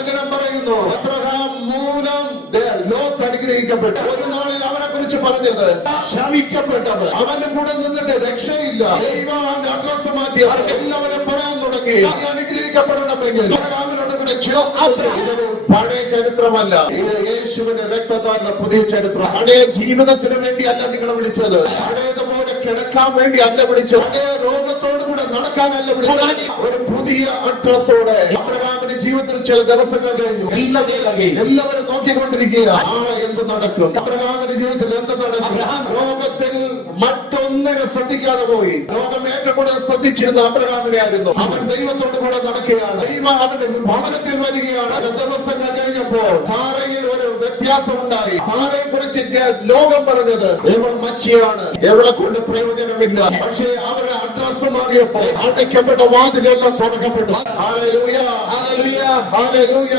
വചനം പറയുന്നു, അബ്രഹാം മൂലം ലോത്ത് അനുഗ്രഹിക്കപ്പെട്ടു. ഒരു നാളിൽ അവനെ കുറിച്ച് പറഞ്ഞത് ശമിക്കപ്പെട്ടത്, അവന്റെ കൂടെ നിന്നിട്ട് രക്ഷയില്ല. ദൈവം അവന്റെ അഡ്രസ് മാറ്റി എല്ലാവരും പറയാൻ തുടങ്ങി, നീ അനുഗ്രഹിക്കപ്പെടണമെങ്കിൽ അബ്രഹാമിനോട് കൂടെ ചേർത്ത്. ഇതൊരു പഴയ ചരിത്രമല്ല, ഇത് യേശുവിന്റെ രക്തത്താലുള്ള പുതിയ ചരിത്രം. പഴയ ജീവിതത്തിന് വേണ്ടി അല്ല നിങ്ങളെ വിളിച്ചത്, പഴയതുപോലെ കിടക്കാൻ വേണ്ടി അല്ല വിളിച്ചത്, പഴയ രോഗത്തോടു കൂടെ നടക്കാനല്ല വിളിച്ചത്. ഒരു പുതിയ അഡ്രസ്സോടെ അബ്രഹാമിന്റെ ജീവിതത്തിൽ ചില ദിവസങ്ങൾ കഴിഞ്ഞു. എല്ലാവരും നോക്കിക്കൊണ്ടിരിക്കുക, നാളെ എന്ത് നടക്കും, അബ്രഹാമിന്റെ ജീവിതത്തിൽ എന്ത് നടക്കും. ലോകത്തിൽ മറ്റൊന്നിനെ ശ്രദ്ധിക്കാതെ പോയി. ലോകം ഏറ്റവും കൂടുതൽ ശ്രദ്ധിച്ചിരുന്ന അബ്രഹാമിനെ ആയിരുന്നു. അവൻ ദൈവത്തോട് കൂടെ നടക്കുകയാണ്, ദൈവം അവന്റെ ഭവനത്തിൽ വരികയാണ്. ദിവസങ്ങൾ കഴിഞ്ഞപ്പോൾ സാറയിൽ ഒരു വ്യത്യാസം ഉണ്ടായി. സാറയെ കുറിച്ച് ലോകം പറഞ്ഞത് ഇവൾ മച്ചിയാണ്, ഇവളെ കൊണ്ട് പ്രയോജനമില്ല. പക്ഷേ അവരുടെ അഡ്രസ് മാറിയപ്പോൾ അടയ്ക്കപ്പെട്ട വാതിലെല്ലാം തുറക്കപ്പെട്ടു. Hallelujah, hallelujah, hallelujah.